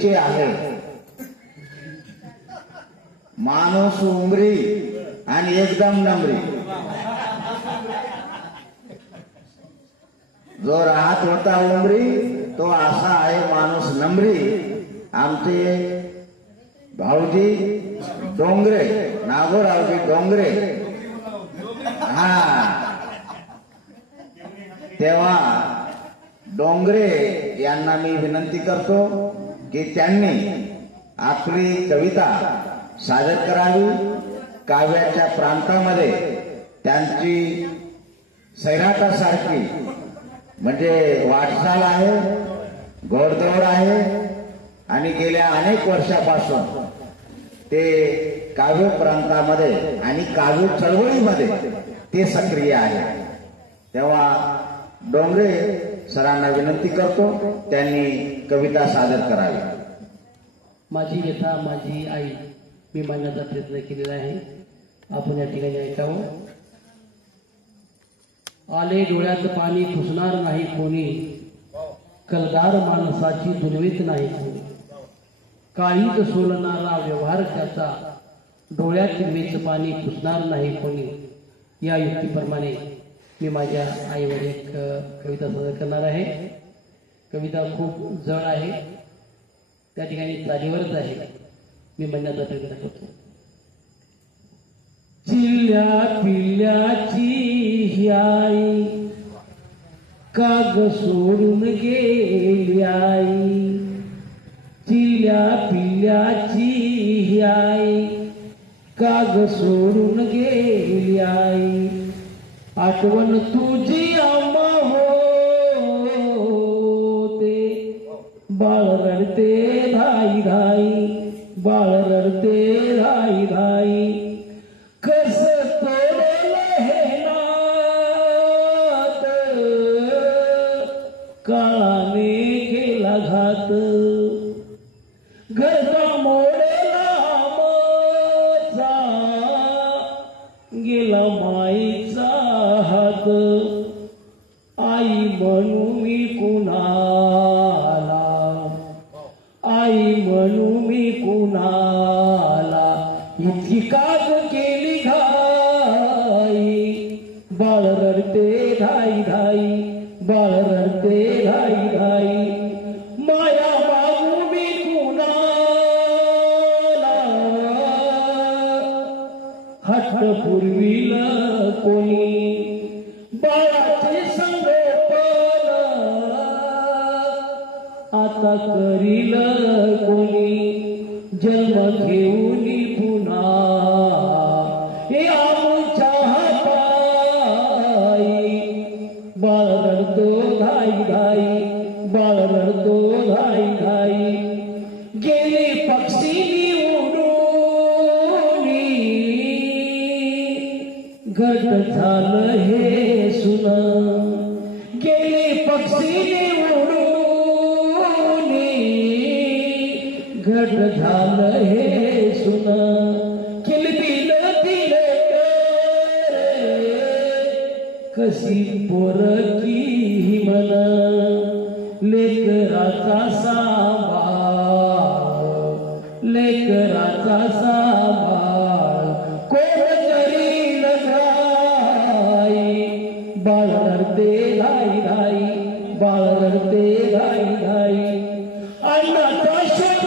नम्रीचे आहे. माणूस उमरी आणि एकदम नम्री. जो राहत होता उमरी तो असा आहे माणूस नम्री. आमचे भाऊजी डोंगरे, नागोरावजी डोंगरे, तेव्हा डोंगरे यांना मी विनंती करतो की त्यांनी आपली कविता सादर करावी. काव्याच्या प्रांतामध्ये त्यांची सैराटासारखी म्हणजे वाटचाल आहे, घोडदौड आहे आणि गेल्या अनेक वर्षापासून ते काव्य प्रांतामध्ये आणि काव्य चळवळीमध्ये ते सक्रिय आहे. तेव्हा डोंगरे सरांना विनंती करतो त्यांनी कविता सादर करावी. माझी व्यथा माझी आई मी मांडण्याचा प्रयत्न केलेला आहे. आपण या ठिकाणी ऐकावं. आले डोळ्यात पाणी पुसणार नाही कोणी, कलदार माणसाची दुर्वेत नाही कोणी. काळीच सोलणारा व्यवहार त्याचा, डोळ्यात वेच पाणी पुसणार नाही कोणी. या युक्तीप्रमाणे मी माझ्या आईवर एक कविता सादर करणार आहे. कविता खूप जड आहे, त्या ठिकाणी चालीवरच आहे. मी म्हणण्याचा प्रयत्न करतो. चिल्ल्या पिल्ल्याची ही आई काग सोडून गेली आई. चिल्ल्या पिल्ल्याची ही आई काग सोडून गेली आई. आठवण तुझी आम्हा होते, बाळ रडते धाई धाई, बाळ रडते धाई धाई. कस तोडेल हे नात, काळाने केला घात. घरचा मोडेला आमचा, गेला माईचा हात. आई म्हणू मी कुणाला, आई म्हणू मी कुणाला. इतकी काग केली घाई, बाळ रडते धाई धाई, बाळ रडते धाई धाई. माया मागू मी कुणाला, हट्ट पुरविल कोणी. बाळाचे संगोपन आता करील कोणी. जन्म घेऊन पुन्हा हे आमच्या पायी. बाळ रडतो धाई धाई, बाळ रडतो धाई धाई. गेले पक्षी उडून, घट झालं हे सुन. गेले पक्षी उडून, घट झालं हे सुन. किलबिल दिले कशी पोरकी मन. लेकराचा सांभाळ, लेकराचा सांभाळ कोण करील गाई. बाळ रडते धाई धाई, बाळ रडते धाई धाई. अन्नाचा शब्द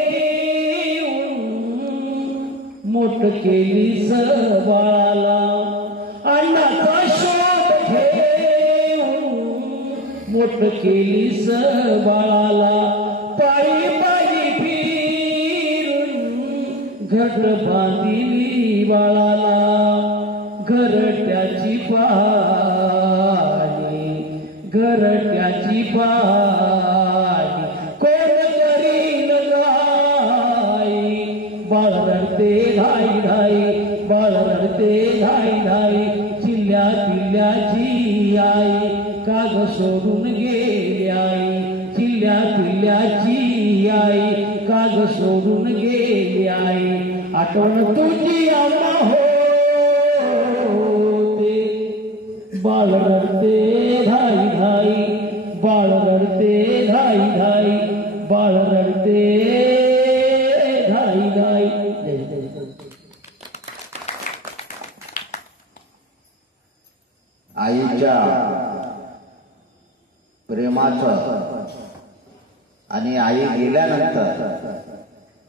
घेऊन मोठ केलीस बाळाला. अन्नाचा शोध घेऊन मोठ केलीस बाळाला. पायी पायी फिरून घट बांधिली बाळाला. घरट्याची पाणी, घरट्याची पाणी कोण करील गाई. बाळ रडते धाई धाई, बाळ रडते धाई धाई. चिल्ल्या पिल्ल्याची आई काग सोडून गेली आई. चिल्ल्या पिल्ल्याची आई काग सोडून गेली आई. आठवण तुझी आम्हा होते, बाळ रडते धाई धाई, बाळ रडते धाई धाई, बाळ रडते प्रेमाचं आणि आई गेल्यानंतर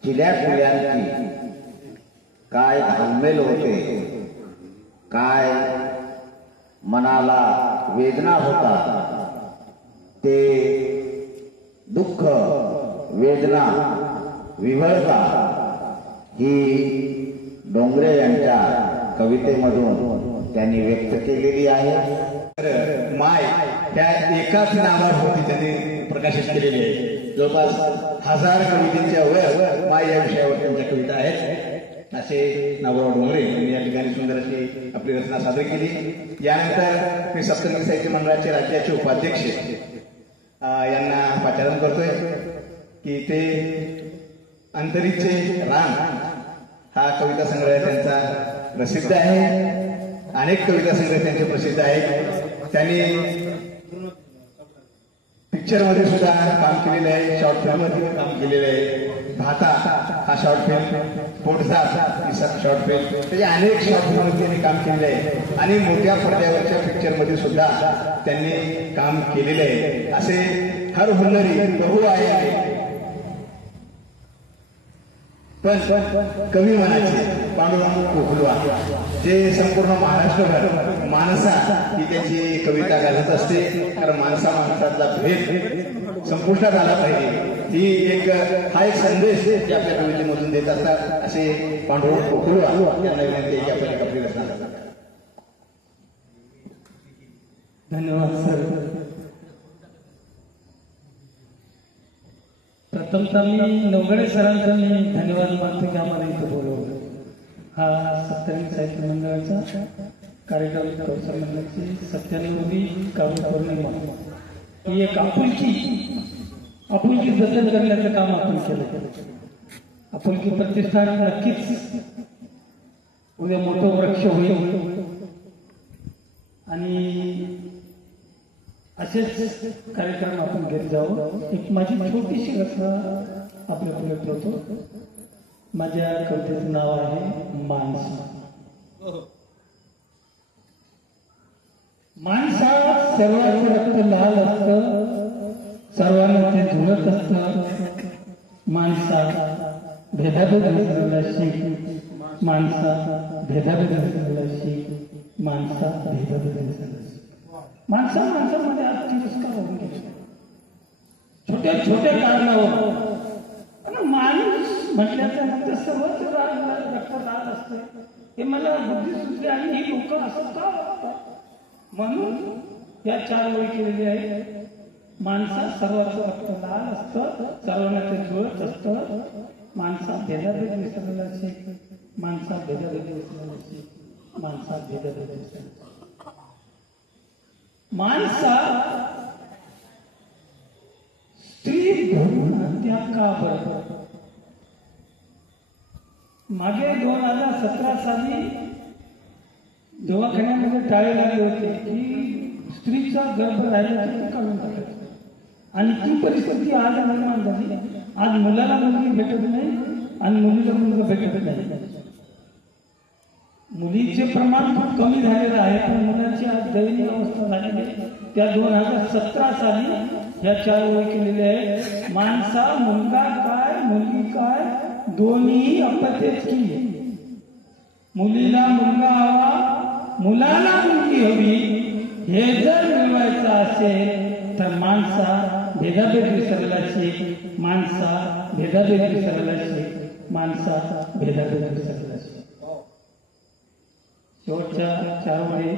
चिल्या कुल्यांची काय घालमेल होते, काय मनाला वेदना होता, ते दुःख वेदना विव्हळता ही डोंगरे यांच्या कवितेमधून त्यांनी व्यक्त केलेली आहे. माय त्या एकाच नावावर होती त्यांनी प्रकाशित केलेली आहे. जवळपास 1000 कवितेच्या वर माय या विषयावर त्यांच्या कविता आहेत. असे नागोराव डोंगरे यांनी या ठिकाणी सुंदर अशी आपली रचना सादर केली. यानंतर मी सप्तरंगी साहित्य मंडळाचे राज्याचे उपाध्यक्ष यांना पाचारण करतोय की ते अंतरीचे रान हा कविता संग्रह त्यांचा प्रसिद्ध आहे. अनेक कविता संग्रह त्यांचे प्रसिद्ध आहेत. त्यांनी पिक्चर मध्ये सुद्धा काम केलेलं आहे, शॉर्ट फिल्म मध्ये काम केलेलं आहे. भाता हा शॉर्ट फिल्म, पोटजात ही शॉर्ट फिल्म, त्याचे अनेक शॉर्ट फिल्म मध्ये त्यांनी काम केलेलं आहे आणि मोठ्या पडद्यावरच्या पिक्चर मध्ये सुद्धा त्यांनी काम केलेलं आहे. असे हर हुन्नरी बहु आहे पण कवी मनाचे पांडुरंग कोकलवा जे संपूर्ण महाराष्ट्रभर मानसा ही त्यांची कविता गाजत असते. कारण माणसा माणसातला भेद संपुष्टात आला पाहिजे ही हा एक संदेश जे आपल्या कवितेमधून देत असतात. असे पांडुरंग कोकलवा यांना विनंती की आपण आपली रचना करतात. धन्यवाद सर. प्रथमतः मी नवगडे सरांचा मी धन्यवाद मानतो की आम्हाला इथं बोलवलं. हा सप्तरंगी साहित्य मंडळाचा कार्यक्रम कौशल मंडळाची 97वी काव्य पौर्णिमा ही एक आपुलकी जतन करण्याचं काम आपण केलं. आपुलकी प्रतिष्ठान नक्कीच उद्या मोठं वृक्ष होईल आणि असेच कार्यक्रम आपण घेत जाऊ. एक माझी छोटीशी रचना आपल्या पुढे ठेवतो. माझ्या कवितेचं नाव आहे माणसा. माणसात सर्वांचं रक्त लाल असतं, सर्वांना ते झुलत असतं. माणसा भेदाभेद विसरला शिक, माणसा भेदाभेद विसरला शिक, माणसा भेदाभेद विसरला शिक. माणसामध्ये आज तिरस्कार होऊन गेले छोट्या छोट्या कारणावर. माणूस म्हटल्याच्या नंतर सर्वच रक्त लाल असते हे मला बुद्धी सुचली आणि ही लोक असं का वागतात म्हणून या 4 ओळी केलेल्या आहेत. माणसा सर्वांचं रक्त लाल असतं, सर्वांना ते जुळत असतं. माणसा भेदाभेद विसरलेला शिक, माणसा भेदाभेद विसरलेला शिक, माणसा भेदाभेद विसरलेला. माणसा स्त्री भ्रूण हत्या का बरं? मागे 2017 साली दवाखान्यामध्ये टाळे लागले होते की स्त्रीचा गर्भ राहिला की काढून टाकायचं आणि ती परिस्थिती आज निर्माण झाली. आज मुलाला मुलगी भेटत नाही आणि मुलीला मुलगा भेटत नाही. मुलीचे प्रमाण खूप कमी झालेलं आहे पण मुलांची आज दयनीय अवस्था झालेली आहे. त्या 2017 साली ह्या 4 ओळी केलेल्या आहे. माणसा मुलगा काय मुलगी काय दोन्ही अपत्यच की. मुलीला मुलगा हवा, मुलाला मुलगी हवी हे जर मिळवायचं असेल तर माणसा भेदाभेद विसरला शिक, माणसा भेदाभेद विसरला शिक, माणसा भेदाभेद विसरला शिक. शेवटच्या 4 ओळी.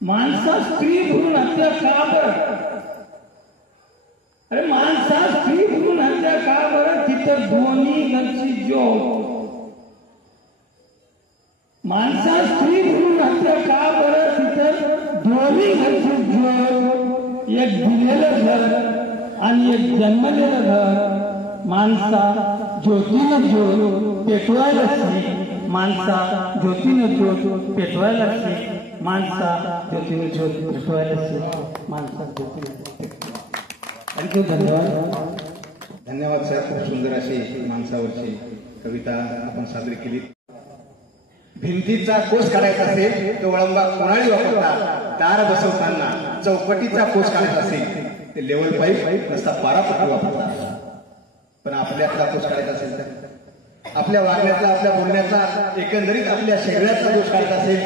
माणसा स्त्री भ्रूण हत्या का बरं? अरे माणसा स्त्री भ्रूण हत्या का बरं? तिथं दोन्ही घरची ज्योत. माणसा स्त्री भ्रूण हत्या का बरं? तिथं दोन्ही घरची ज्योत. एक दिलेलं घर आणि एक जन्मलेलं घर. माणसा ज्योतीनं ज्योत पेटवायला शिक, माणसा ज्योतीनं ज्योत पेटवायला शिक, माणसा ज्योतीनं ज्योत पेटवायला शिक, माणसा ज्योतीनं. थँक्यू. धन्यवाद. धन्यवाद सर. खूप सुंदर अशी माणसावरची कविता आपण सादर केली. भिंतीचा कोस काढायचा असेल तो वळंबा कोणाही वापरतात. दार बसवताना चौकटीचा पोच काढायचा असेल ते लेवल पाईप नसता पारापट्टी वापरतात. पण आपल्यातला पोच काढायचा असेल तर आपल्या वागण्याचा आपल्या बोलण्याचा एकंदरीत आपल्या शरीराचा दोष काढायचा असेल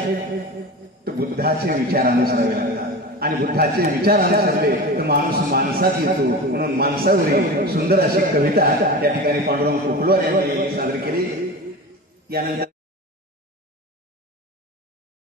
तर बुद्धाचे विचार अनुसरावे लागतात. आणि बुद्धाचे विचार अनुसरले तर माणूस माणसात येतो. म्हणून माणसावरील सुंदर अशी कविता या ठिकाणी पांडुरंग कुकलवार यांनी सादर केली. यानंतर